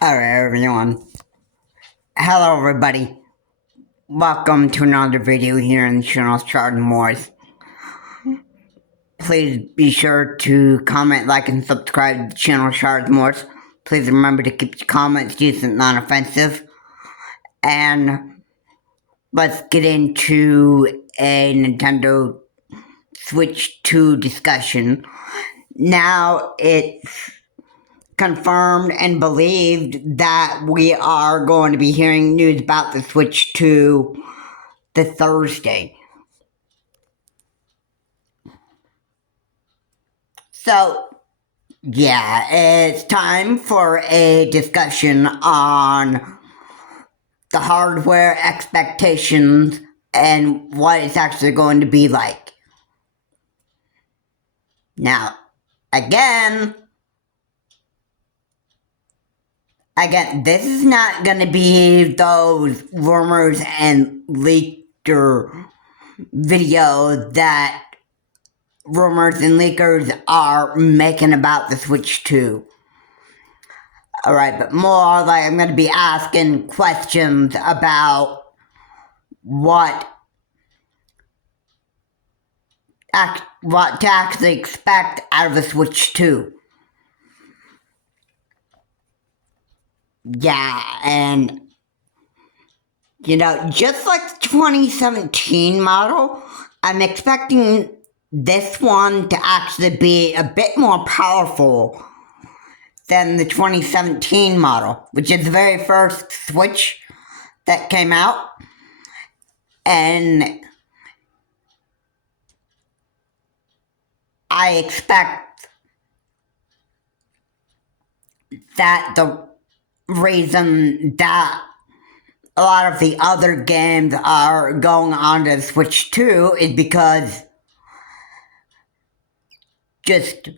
Alright, everyone. Hello, everybody. Welcome to another video here on the channel Shard Wars. Please be sure to comment, like, and subscribe to the channel Shard Wars. Please remember to keep your comments decent, non-offensive. And let's get into a Nintendo Switch 2 discussion. Now it's confirmed and believed that we are going to be hearing news about the Switch 2 the Thursday. So, yeah, it's time for a discussion on the hardware expectations and what it's actually going to be like. Now, again, this is not going to be those rumors and leaker videos that rumors and leakers are making about the Switch 2. Alright, but more like I'm going to be asking questions about what to actually expect out of the Switch 2. Yeah, and just like the 2017 model, I'm expecting this one to actually be a bit more powerful than the 2017 model, which is the very first Switch that came out. And I expect that the reason that a lot of the other games are going on to Switch 2 is because just,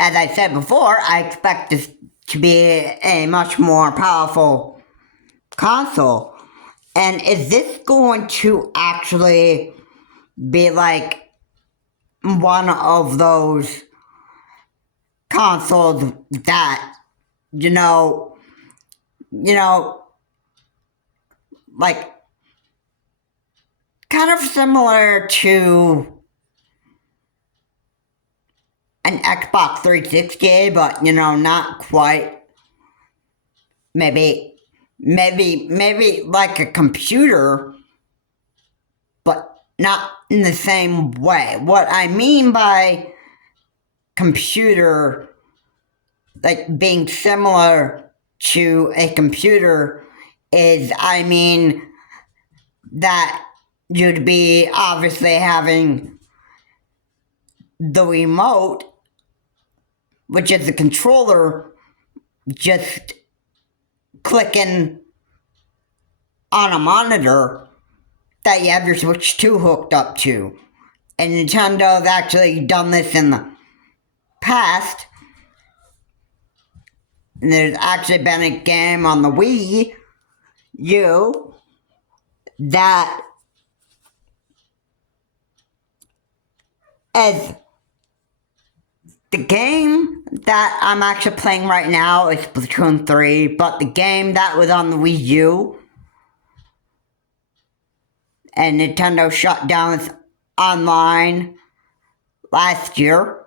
as I said before, I expect this to be a much more powerful console. And is this going to actually be like one of those consoles that, like, kind of similar to an Xbox 360, but, not quite. Maybe like a computer, but not in the same way. What I mean by computer, like being similar to a computer, is I mean that you'd be obviously having the remote, which is the controller, just clicking on a monitor that you have your Switch 2 hooked up to. And Nintendo's actually done this in the past. And there's actually been a game on the Wii U that is the game that I'm actually playing right now is Splatoon 3, but the game that was on the Wii U and Nintendo shut down its online last year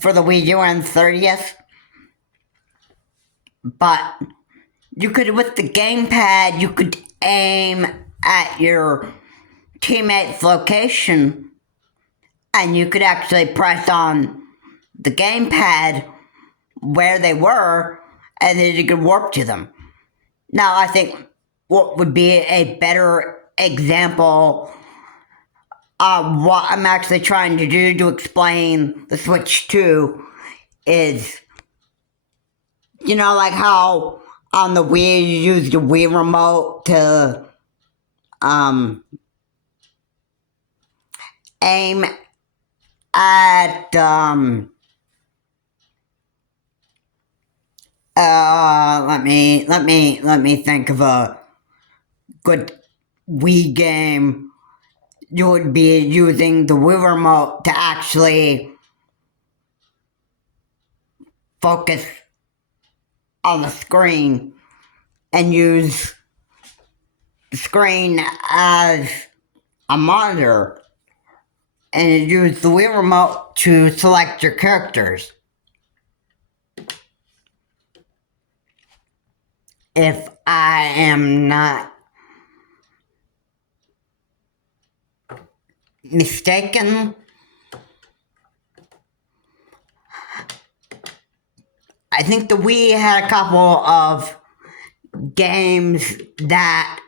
for the Wii U and 30th. But you could, with the gamepad, you could aim at your teammate's location and you could actually press on the gamepad where they were and then you could warp to them. Now, I think what would be a better example of what I'm actually trying to do to explain the Switch 2 is, like how on the Wii you use the Wii remote to aim at let me think of a good Wii game. You would be using the Wii remote to actually focus on the screen and use the screen as a monitor and use the Wii Remote to select your characters. If I am not mistaken, I think the Wii had a couple of games that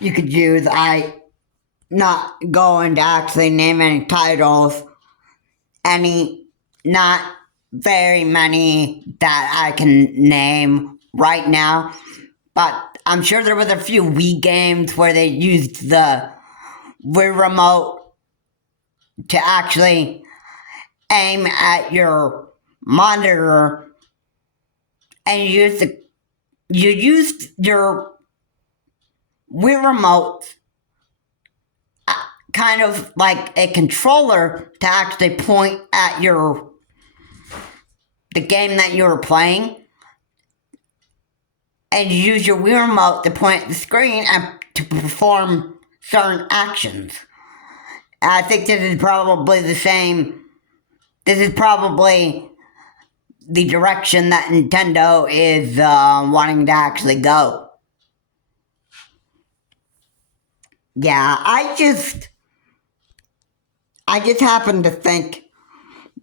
you could use. I not going to actually name any titles, not very many that I can name right now, but I'm sure there was a few Wii games where they used the Wii Remote to actually aim at your monitor, and you used your Wii Remote kind of like a controller to actually point at the game that you were playing, and you use your Wii Remote to point at the screen and to perform certain actions. I think this is probably the same. This is probably the direction that Nintendo is wanting to actually go. Yeah, I just happen to think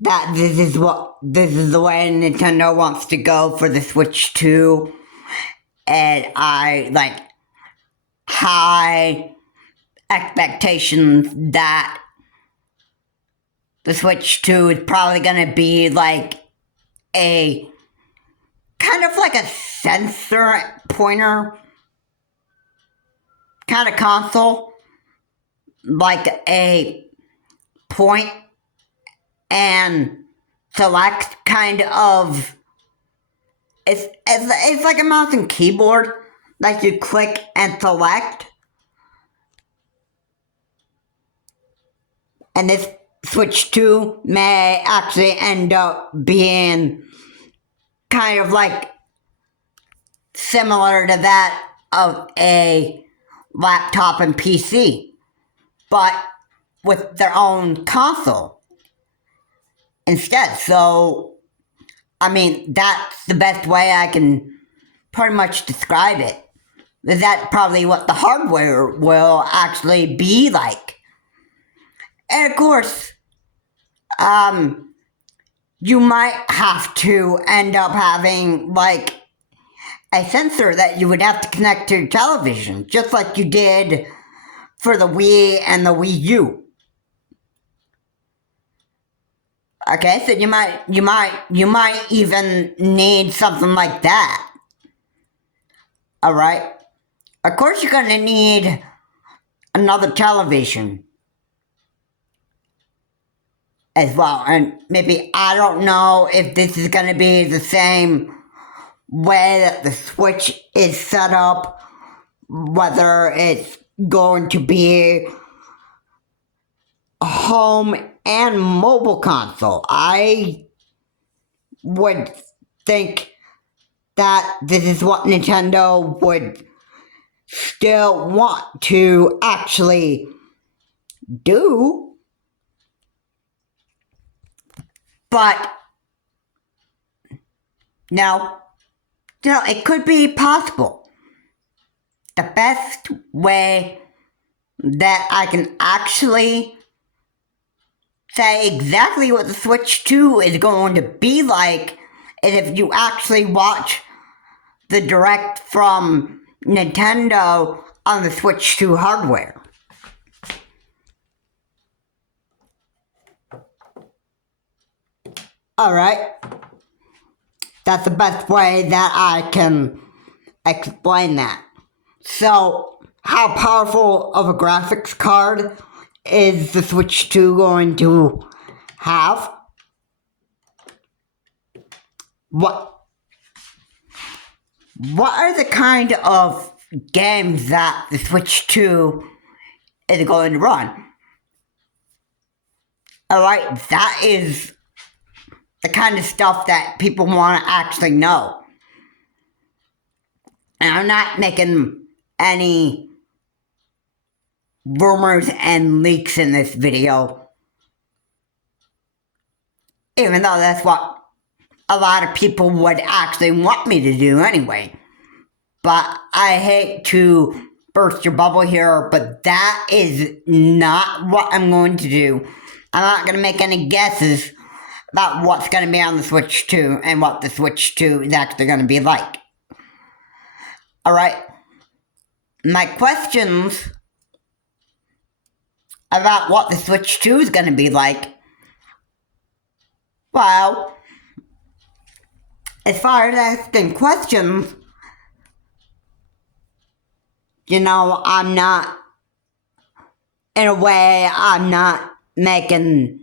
that this is the way Nintendo wants to go for the Switch 2, and I like high expectations that the Switch 2 is probably gonna be like a kind of like a sensor pointer kind of console, like a point and select kind of. It's like a mouse and keyboard, like you click and select. And this Switch 2 may actually end up being kind of like similar to that of a laptop and PC, but with their own console instead. So, I mean, that's the best way I can pretty much describe it. That's probably what the hardware will actually be like. And of course, you might have to end up having like a sensor that you would have to connect to your television, just like you did for the Wii and the Wii U. Okay, so you might even need something like that. Alright? Of course you're gonna need another television as well. And maybe, I don't know if this is gonna be the same way that the Switch is set up, whether it's going to be a home and mobile console. I would think that this is what Nintendo would still want to actually do, but now, it could be possible. The best way that I can actually say exactly what the Switch 2 is going to be like is if you actually watch the Direct from Nintendo on the Switch 2 hardware. Alright. That's the best way that I can explain that. So, how powerful of a graphics card is the Switch 2 going to have? What are the kind of games that the Switch 2 is going to run? Alright, that is kind of stuff that people want to actually know. And I'm not making any rumors and leaks in this video, even though that's what a lot of people would actually want me to do anyway. But I hate to burst your bubble here, but that is not what I'm going to do. I'm not going to make any guesses about what's going to be on the Switch 2 and what the Switch 2 is actually going to be like. Alright, my questions about what the Switch 2 is going to be like, well, as far as asking questions, you know, I'm not making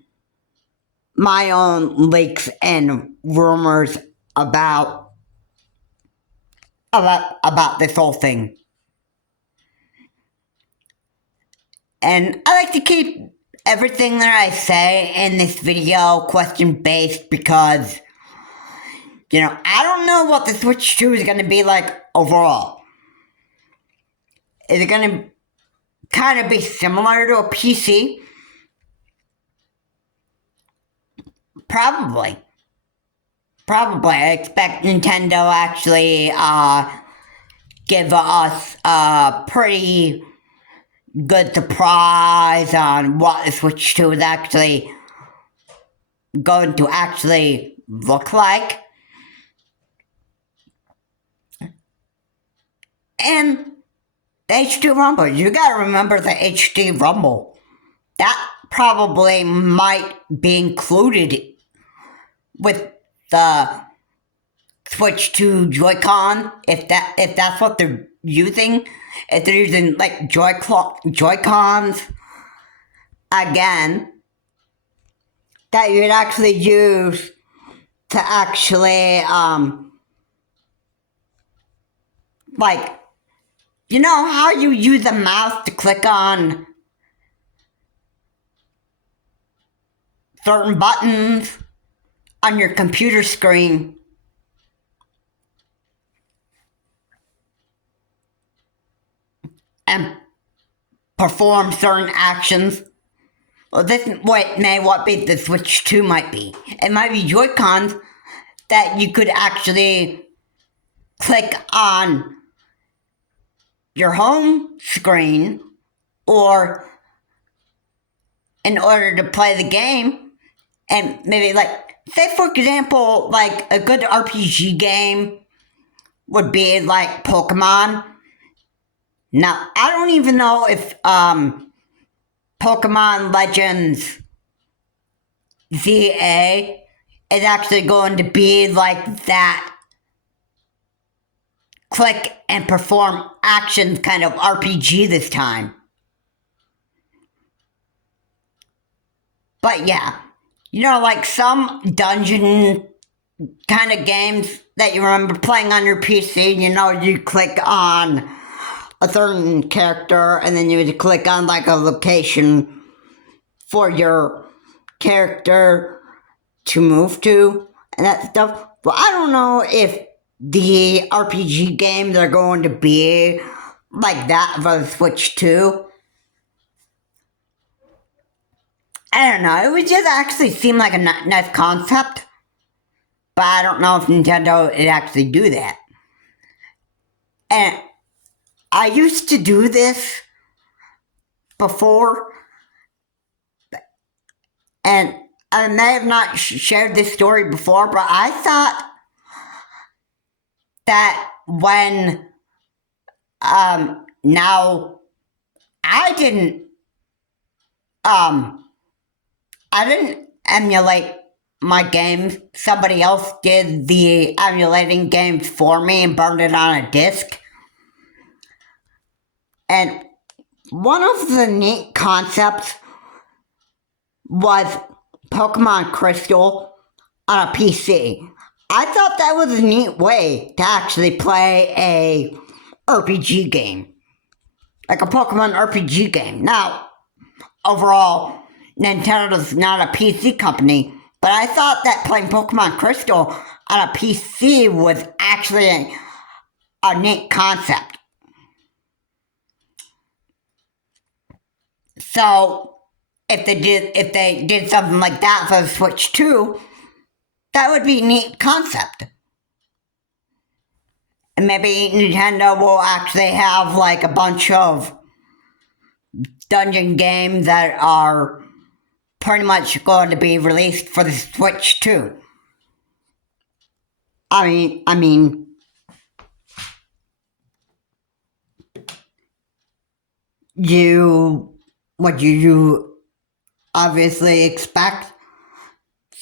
my own leaks and rumors about this whole thing. And I like to keep everything that I say in this video question-based because, you know, I don't know what the Switch 2 is going to be like overall. Is it going to kind of be similar to a PC? Probably. I expect Nintendo actually give us a pretty good surprise on what the Switch 2 is actually going to actually look like. And the HD Rumble, you gotta remember the HD Rumble. That probably might be included with the Switch 2 Joy-Con, if that's what they're using. If they're using like Joy-Cons, again, that you'd actually use to actually, like, you know how you use a mouse to click on certain buttons on your computer screen? And perform certain actions? Well, this is what the Switch 2 might be. It might be Joy-Cons that you could actually click on your home screen, or in order to play the game, and maybe like, say for example, like a good RPG game would be like Pokemon. Now, I don't even know if Pokemon Legends ZA is actually going to be like that click and perform actions kind of RPG this time. But yeah, you know, like some dungeon kind of games that you remember playing on your PC, you know, you click on a certain character and then you would click on like a location for your character to move to and that stuff. Well, I don't know if the RPG games are going to be like that for the Switch 2. I don't know, it would just actually seem like a nice concept, but I don't know if Nintendo would actually do that. And I used to do this before, and I may have not shared this story before, but I thought that when, now, I didn't emulate my games. Somebody else did the emulating games for me and burned it on a disc. And one of the neat concepts was Pokemon Crystal on a PC. I thought that was a neat way to actually play a RPG game. Like a Pokemon RPG game. Now, overall, Nintendo's not a PC company, But I thought that playing Pokemon Crystal on a PC was actually a neat concept. So if they did something like that for the Switch 2, that would be a neat concept. And maybe Nintendo will actually have like a bunch of dungeon games that are pretty much going to be released for the Switch 2. I mean, would you obviously expect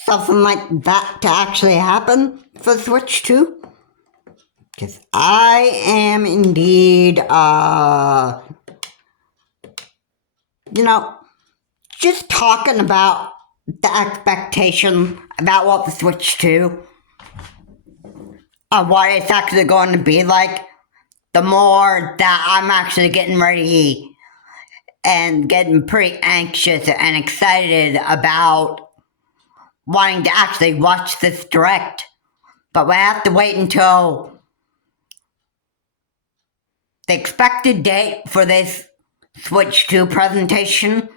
something like that to actually happen for the Switch 2? Because I am indeed, just talking about the expectation about what the Switch 2, what it's actually going to be like, the more that I'm actually getting ready and getting pretty anxious and excited about wanting to actually watch this direct. But we have to wait until the expected date for this Switch 2 presentation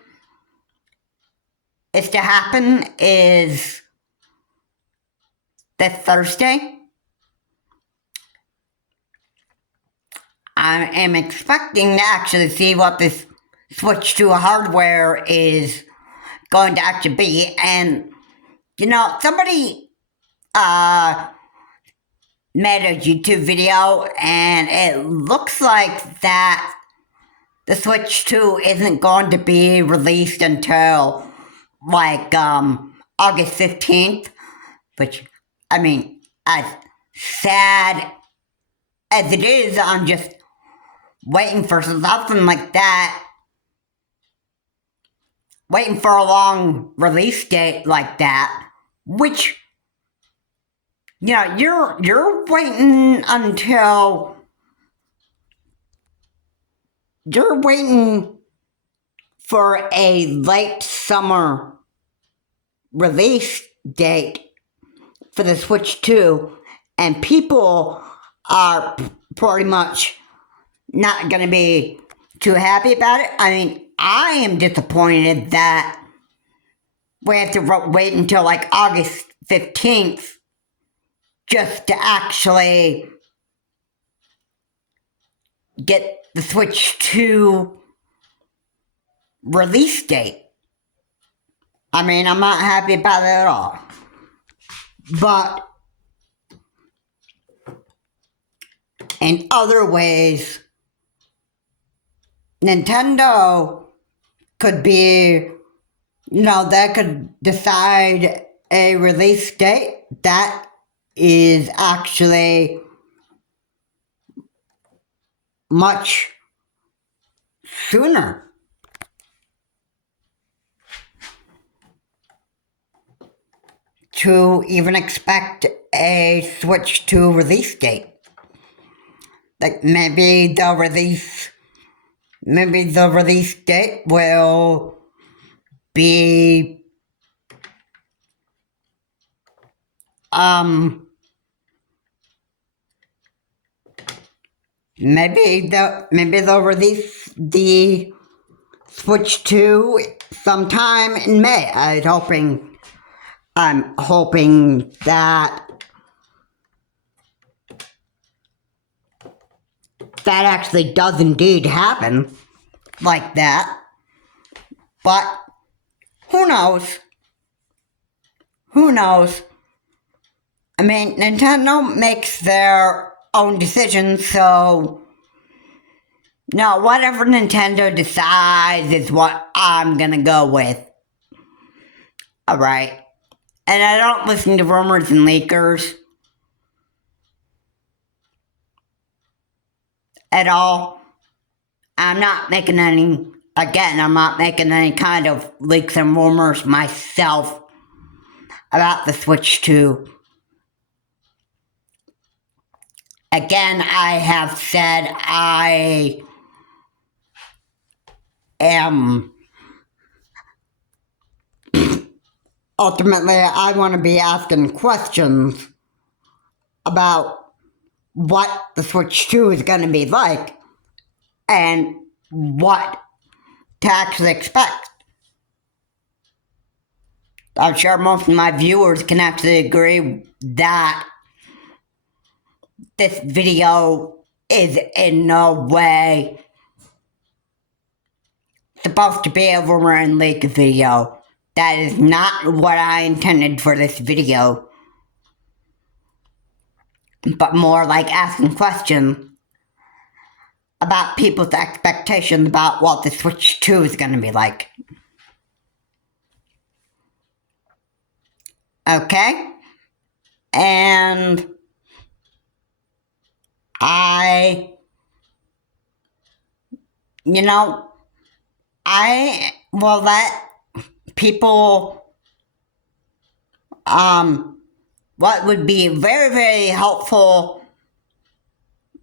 is to happen is this Thursday. I am expecting to actually see what this Switch 2 hardware is going to actually be. And, somebody made a YouTube video, and it looks like that the Switch 2 isn't going to be released until, like, August 15th, which, as sad as it is, I'm just waiting for something like that, waiting for a long release date like that, which, you're waiting until, you're waiting for a late summer release date for the Switch 2, and people are pretty much not going to be too happy about it. I am disappointed that we have to wait until like August 15th just to actually get the Switch 2 release date. I'm not happy about it at all. But in other ways, Nintendo could be, they could decide a release date that is actually much sooner. To even expect a Switch 2 release date. Like maybe the release date will be maybe they'll release the Switch 2 sometime in May. I'm hoping that actually does indeed happen like that. But who knows? Nintendo makes their own decisions, so whatever Nintendo decides is what I'm gonna go with. Alright. And I don't listen to rumors and leakers at all. I'm not making any kind of leaks and rumors myself about the Switch 2. Again, I have said I am ultimately, I want to be asking questions about what the Switch 2 is going to be like and what to actually expect. I'm sure most of my viewers can actually agree that this video is in no way supposed to be a rumor and leak video. That is not what I intended for this video, but more like asking questions about people's expectations about what the Switch 2 is going to be like. Okay? And I will let people, what would be very, very helpful,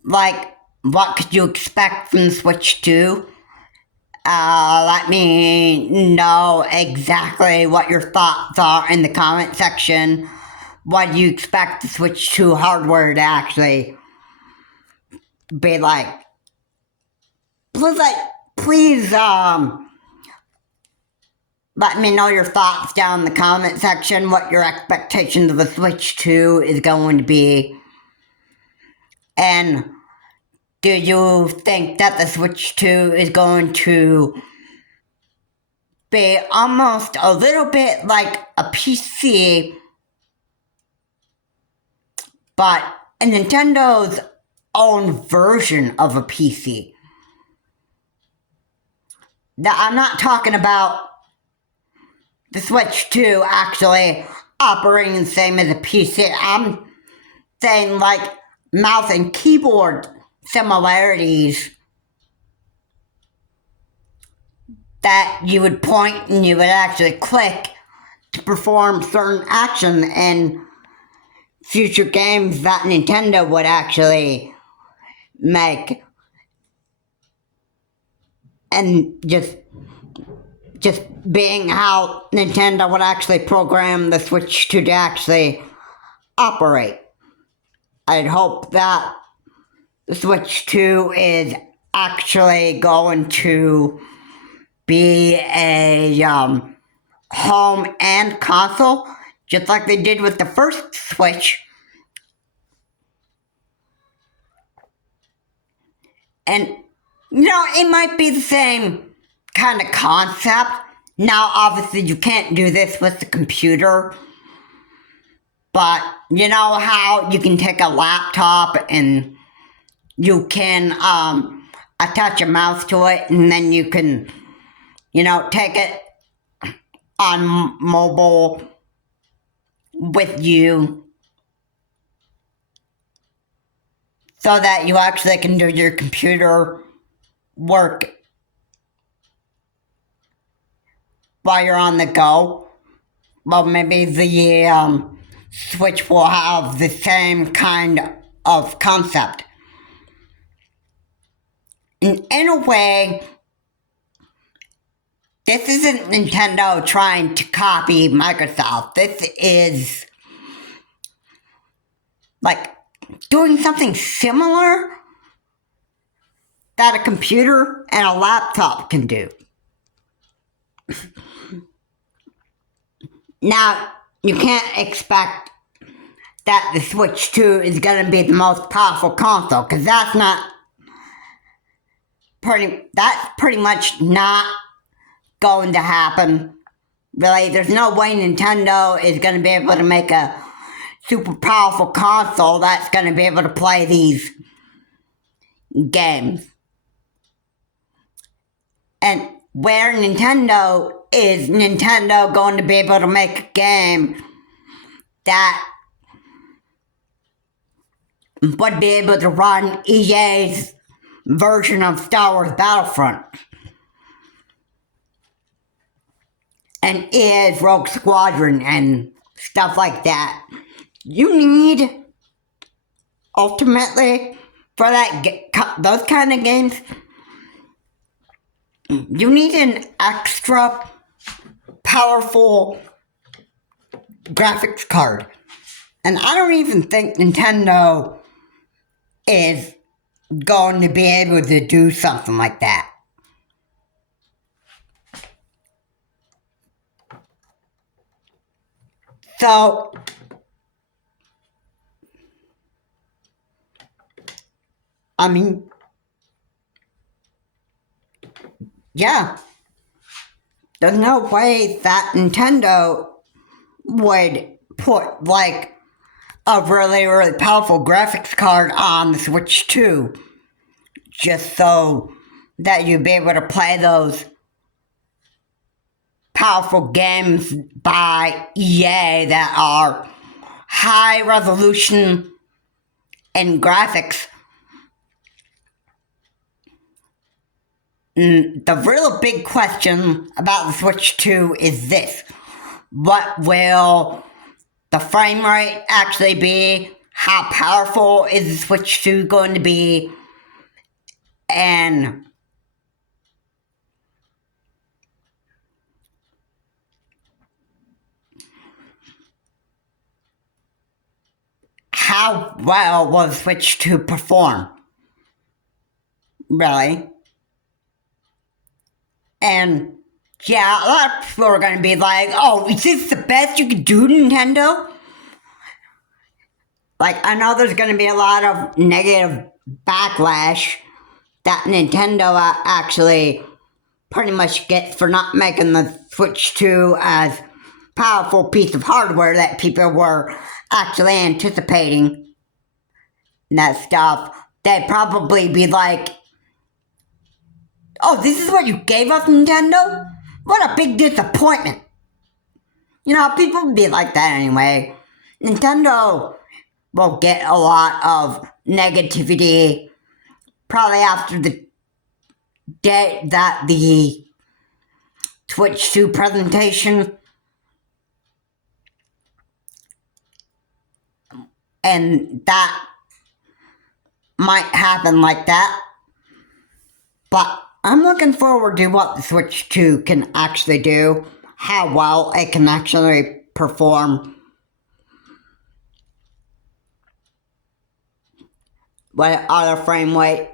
like, what could you expect from the Switch 2? Let me know exactly what your thoughts are in the comment section. What do you expect the Switch 2 hardware to actually be like? Please, let me know your thoughts down in the comment section, what your expectations of the Switch 2 is going to be. And do you think that the Switch 2 is going to be almost a little bit like a PC, but a Nintendo's own version of a PC? Now, I'm not talking about the Switch 2 actually operating the same as a PC. I'm saying like mouse and keyboard similarities, that you would point and you would actually click to perform certain action in future games that Nintendo would actually make. And just being how Nintendo would actually program the Switch 2 to actually operate. I'd hope that the Switch 2 is actually going to be a home and console, just like they did with the first Switch. And, it might be the same kind of concept. Now, obviously, you can't do this with the computer, but you know how you can take a laptop and you can attach a mouse to it, and then you can, take it on mobile with you so that you actually can do your computer work while you're on the go. Well, maybe the Switch will have the same kind of concept. And in a way, this isn't Nintendo trying to copy Microsoft. This is like doing something similar that a computer and a laptop can do. Now, you can't expect that the Switch 2 is going to be the most powerful console, because that's pretty much not going to happen. Really, there's no way Nintendo is going to be able to make a super powerful console that's going to be able to play these games. And where Nintendo is Nintendo going to be able to make a game that would be able to run EA's version of Star Wars Battlefront and EA's Rogue Squadron and stuff like that? You need, ultimately, for those kind of games, you need an extra powerful graphics card. And I don't even think Nintendo is going to be able to do something like that. So, I mean, yeah, there's no way that Nintendo would put like a really, really powerful graphics card on the Switch 2 just so that you'd be able to play those powerful games by EA that are high resolution and graphics. The real big question about the Switch 2 is this: what will the frame rate actually be? How powerful is the Switch 2 going to be? And how well will the Switch 2 perform? Really? And yeah, a lot of people are going to be like, oh, is this the best you could do, Nintendo? Like, I know there's going to be a lot of negative backlash that Nintendo actually pretty much gets for not making the Switch 2 as powerful piece of hardware that people were actually anticipating. And that stuff. They'd probably be like, oh, this is what you gave us, Nintendo? What a big disappointment. You know, people would be like that anyway. Nintendo will get a lot of negativity probably after the day that the Switch 2 presentation, and that might happen like that. But I'm looking forward to what the Switch 2 can actually do, how well it can actually perform, what other frame rate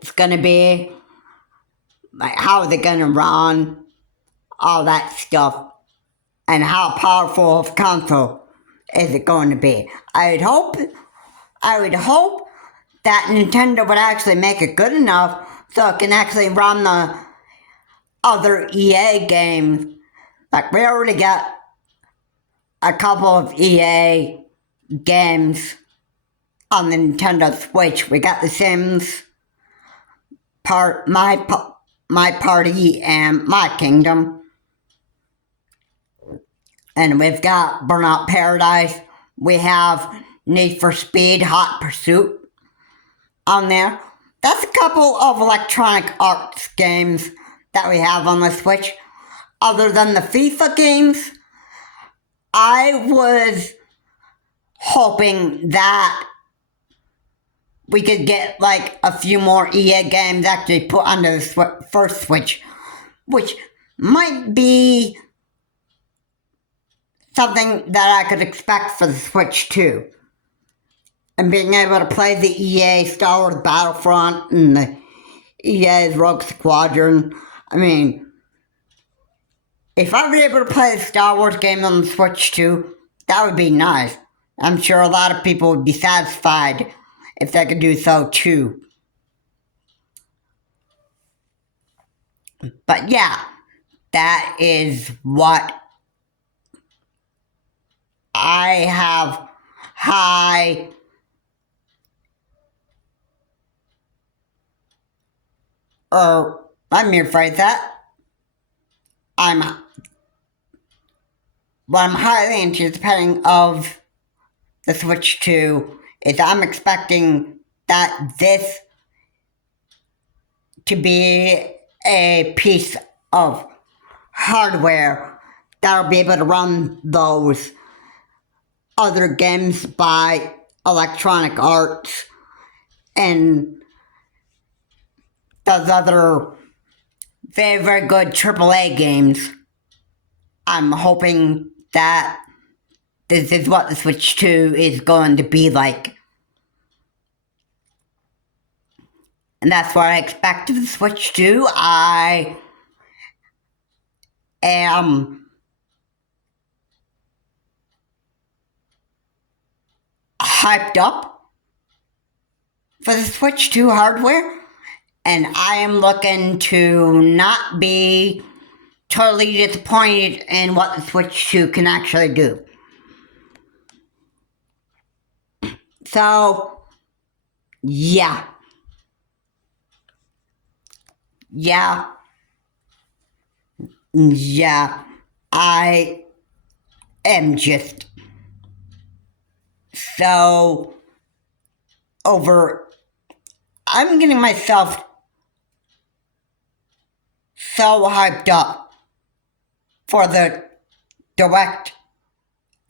it's gonna be, like how is it gonna run, all that stuff, and how powerful of a console is it going to be. I would hope that Nintendo would actually make it good enough so it can actually run the other EA games. Like, we already got a couple of EA games on the Nintendo Switch. We got The Sims, My Party, and My Kingdom. And we've got Burnout Paradise. We have Need for Speed Hot Pursuit on there. That's a couple of Electronic Arts games that we have on the Switch. Other than the FIFA games, I was hoping that we could get like a few more EA games actually put on the first Switch, which might be something that I could expect for the Switch 2. And being able to play the EA Star Wars Battlefront and the EA Rogue Squadron. I mean, if I were able to play the Star Wars game on the Switch 2, that would be nice. I'm sure a lot of people would be satisfied if they could do so too. But yeah, that is what I have high let me rephrase that. What I'm highly anticipating of the Switch 2 is I'm expecting that this to be a piece of hardware that'll be able to run those other games by Electronic Arts and those other very, very good AAA games. I'm hoping that this is what the Switch 2 is going to be like. And that's what I expect of the Switch 2. I am hyped up for the Switch 2 hardware, and I am looking to not be totally disappointed in what the Switch 2 can actually do. So, yeah, I am just so I'm getting myself so hyped up for the direct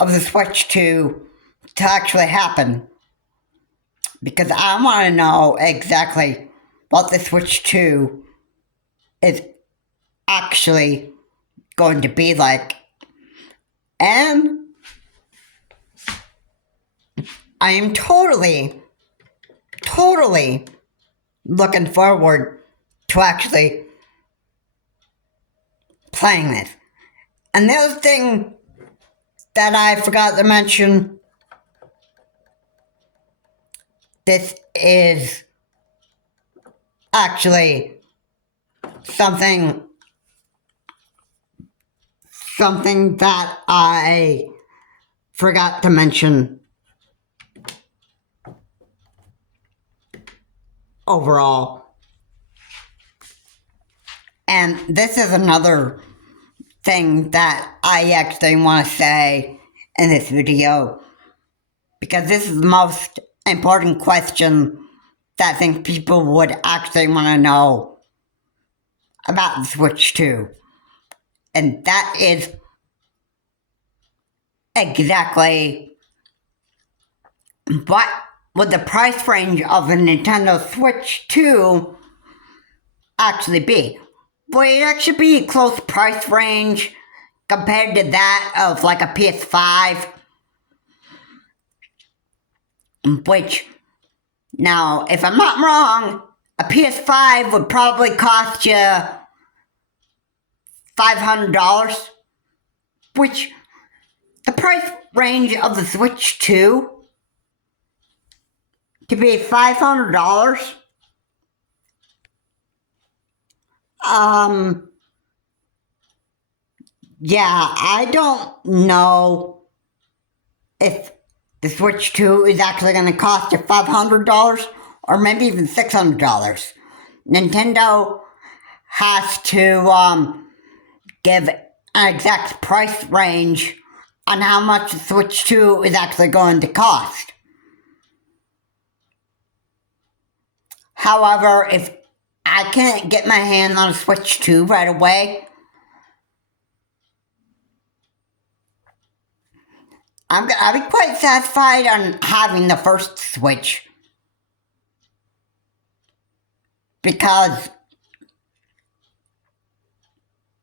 of the Switch 2 to actually happen, because I want to know exactly what the Switch 2 is actually going to be like. And I am totally looking forward to actually playing this. And the other thing that I forgot to mention, this is actually something that I forgot to mention overall. And this is another thing that I actually want to say in this video, because this is the most important question that I think people would actually want to know about the Switch 2. And that is exactly what would the price range of a Nintendo Switch 2 actually be. Would it actually be a close price range compared to that of like a PS5? Which, now, if I'm not wrong, a PS5 would probably cost you $500, which the price range of the Switch 2 to be $500. Yeah, I don't know if the Switch 2 is actually going to cost you $500 or maybe even $600. Nintendo has to give an exact price range on how much the Switch 2 is actually going to cost. However, if I can't get my hands on a Switch 2 right away, I'll be quite satisfied on having the first Switch, because,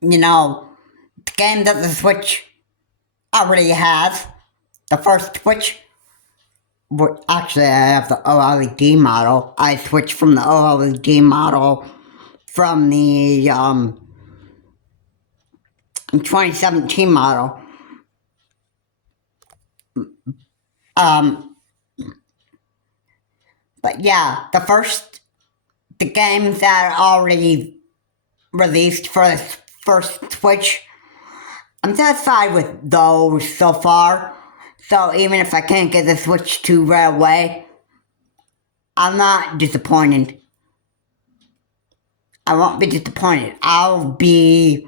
you know, the game that the Switch already has, the first Switch, actually I have the OLED model. I switched from the OLED model from the 2017 model. But yeah, the games that are already released for the first Switch, I'm satisfied with those so far. So even if I can't get the Switch 2 right away, I'm not disappointed. I won't be disappointed. I'll be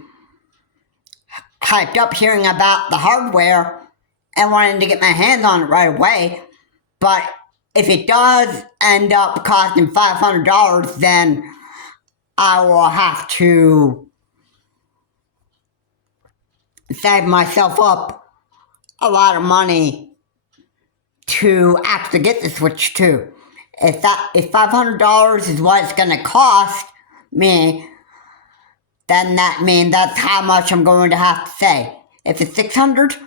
hyped up hearing about the hardware and wanting to get my hands on it right away. But if it does end up costing $500, then I will have to save myself up a lot of money to actually get the Switch 2. If $500 is what it's going to cost me, then that means that's how much I'm going to have to save. If it's $600,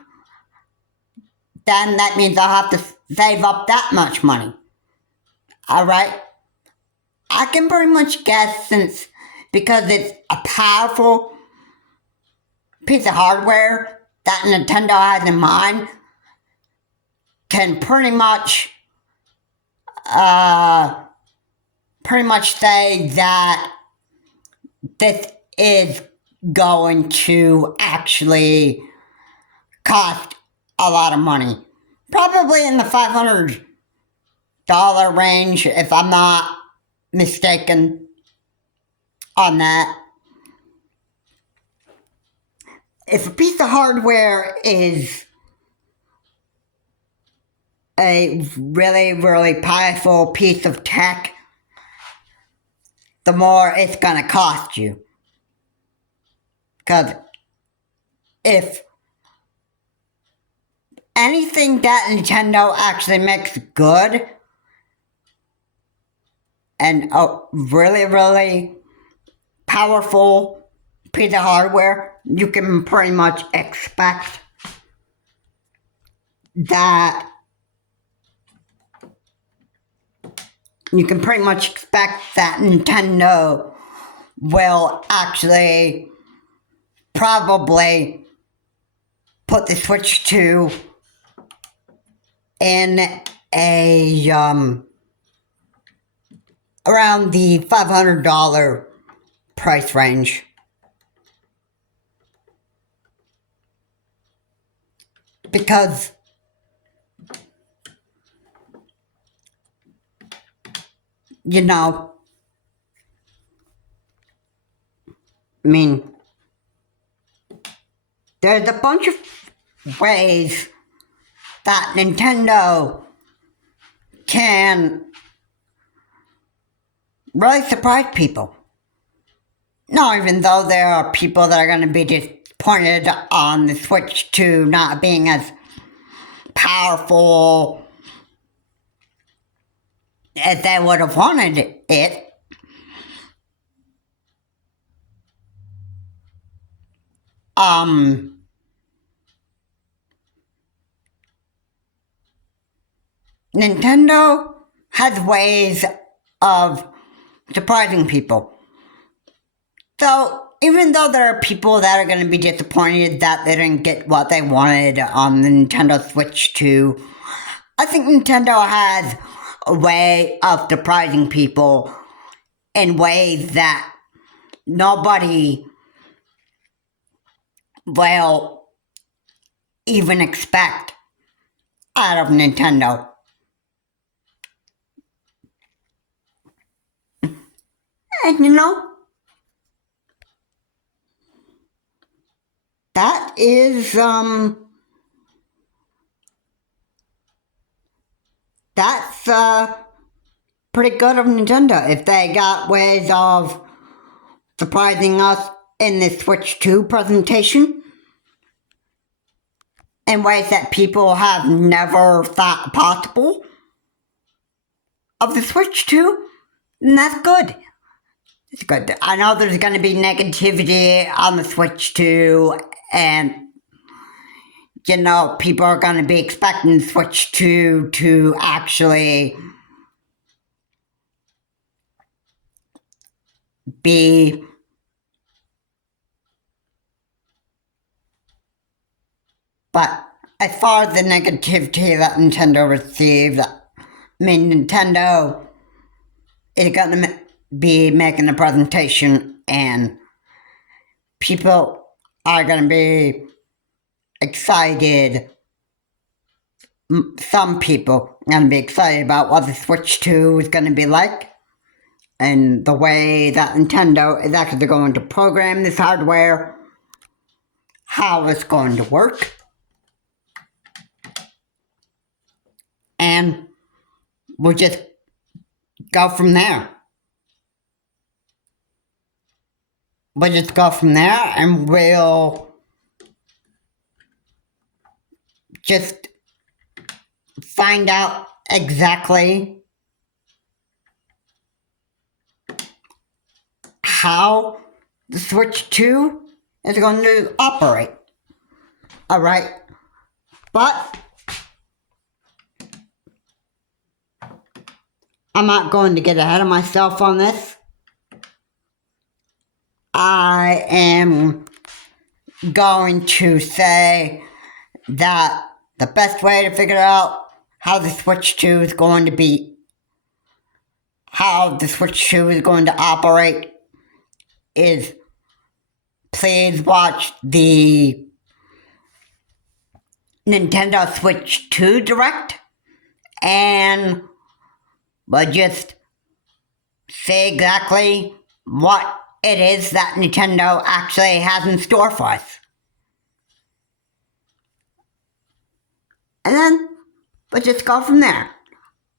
then that means I'll have to save up that much money. Alright? I can pretty much guess, since because it's a powerful piece of hardware that Nintendo has in mind, can pretty much say that this is going to actually cost a lot of money. Probably in the $500 range, if I'm not mistaken on that. If a piece of hardware is a really, really powerful piece of tech, the more it's going to cost you. Because if anything that Nintendo actually makes good, and a really, really powerful piece of hardware, you can pretty much expect that Nintendo will actually probably put the Switch 2 in a around the $500 price range. Because there's a bunch of ways that Nintendo can really surprise people. No, even though there are people that are going to be disappointed on the Switch 2 not being as powerful as they would have wanted it. Nintendo has ways of surprising people. So, even though there are people that are going to be disappointed that they didn't get what they wanted on the Nintendo Switch 2, I think Nintendo has a way of surprising people in ways that nobody will even expect out of Nintendo. And that is, that's, pretty good of Nintendo. If they got ways of surprising us in the Switch 2 presentation, in ways that people have never thought possible of the Switch 2, then that's good. It's good. I know there's going to be negativity on the Switch 2, and people are going to be expecting the Switch 2 to actually be but as far as the negativity that Nintendo received, Nintendo is going to be making a presentation, and people are going to be excited. Some people are going to be excited about what the Switch 2 is going to be like, and the way that Nintendo is actually going to program this hardware, how it's going to work. And we'll just go from there. And we'll just find out exactly how the Switch 2 is going to operate. Alright? But I'm not going to get ahead of myself on this. I am going to say that the best way to figure out how the Switch 2 is going to be, how the Switch 2 is going to operate is please watch the Nintendo Switch 2 Direct, and we'll just see exactly what it is that Nintendo actually has in store for us. And then we'll just go from there.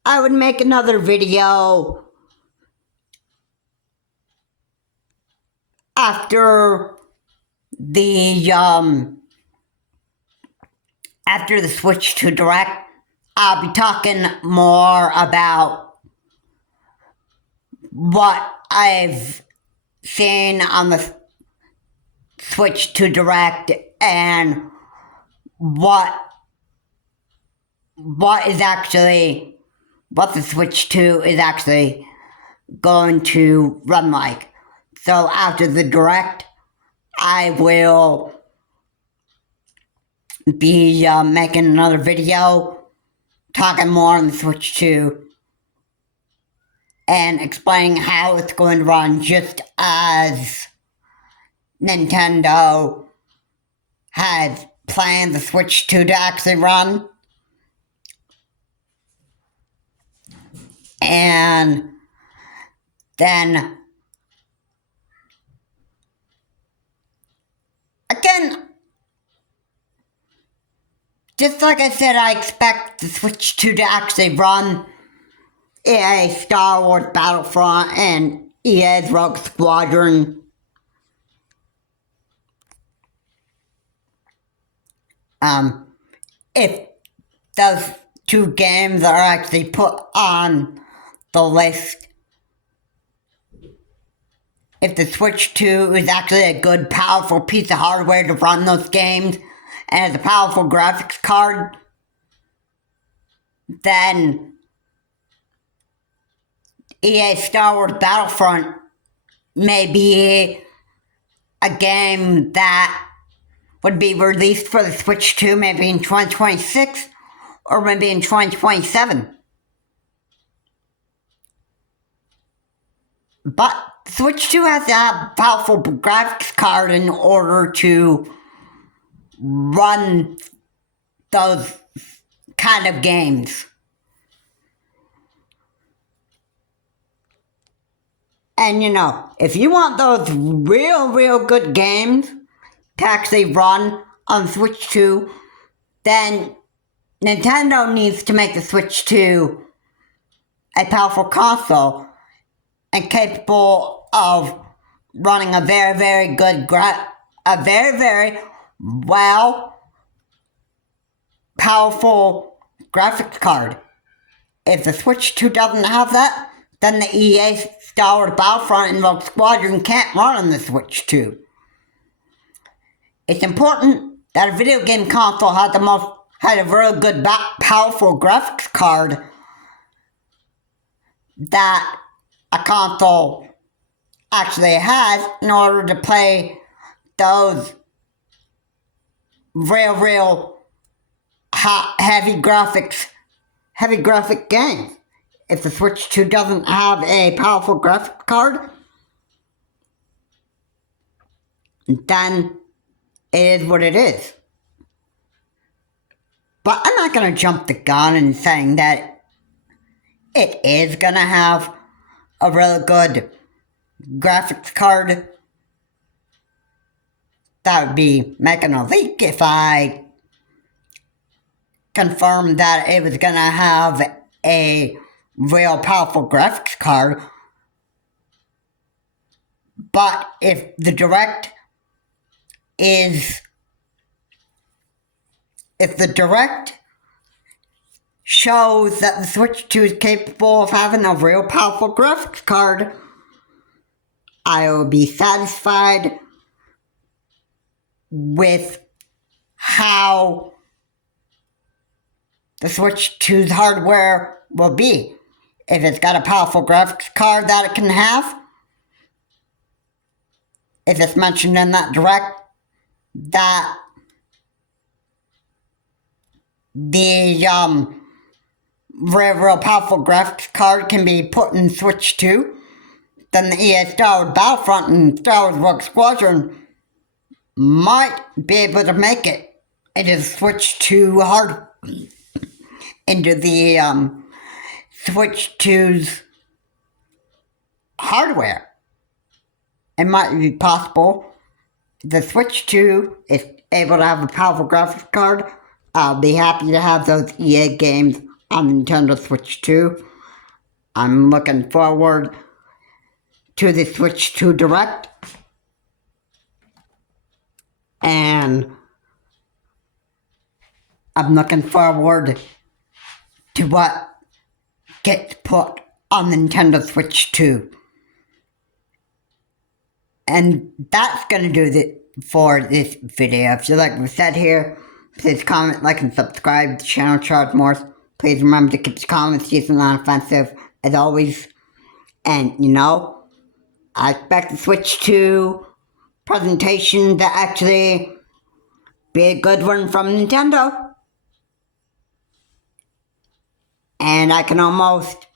I would make another video after the Switch 2 Direct. I'll be talking more about what I've seen on the Switch 2 Direct and what the Switch 2 is actually going to run like. So after the Direct, I will be making another video talking more on the Switch 2 and explaining how it's going to run, just as Nintendo has planned the Switch 2 to actually run. And then again, just like I said, I expect the Switch 2 to actually run EA Star Wars Battlefront and EA's Rogue Squadron. If those two games are actually put on the list, if the Switch 2 is actually a good, powerful piece of hardware to run those games, and has a powerful graphics card, then EA Star Wars Battlefront may be a game that would be released for the Switch 2 maybe in 2026 or maybe in 2027. But Switch 2 has to have a powerful graphics card in order to run those kind of games. And if you want those real good games to actually run on Switch 2, then Nintendo needs to make the Switch 2 a powerful console and capable of running a very good a very well powerful graphics card. If the Switch 2 doesn't have that, then the EA Star Wars Battlefront and Rogue Squadron can't run on the Switch 2. It's important that a video game console has a really good, powerful graphics card that a console actually has in order to play those real heavy graphic games. If the Switch 2 doesn't have a powerful graphics card, then it is what it is. But I'm not going to jump the gun in saying that it is going to have a really good graphics card. That would be making a leak if I confirmed that it was going to have a real powerful graphics card. But if the Direct shows that the Switch 2 is capable of having a real powerful graphics card, I will be satisfied with how the Switch 2's hardware will be. if it's got a powerful graphics card that it can have, if it's mentioned in that direct that the real powerful graphics card can be put in Switch 2, then the EA Star Wars Battlefront and Star Wars Rogue Squadron might be able to make it into Switch 2 into the Switch 2's hardware. It might be possible. If the Switch 2 is able to have a powerful graphics card, I'll be happy to have those EA games on Nintendo Switch 2. I'm looking forward to the Switch 2 Direct. And I'm looking forward to what gets put on the Nintendo Switch 2. And that's gonna do it for this video. If you like what we said here, please comment, like, and subscribe to the channel Charge Morse. Please remember to keep the comments decent and offensive, as always. And, I expect the Switch 2 presentation to actually be a good one from Nintendo. And I can almost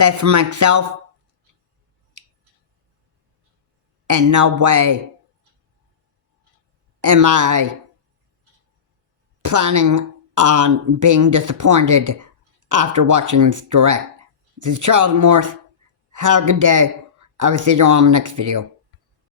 say for myself, in no way am I planning on being disappointed after watching this direct. This is Charles Morse. Have a good day. I will see you on the next video.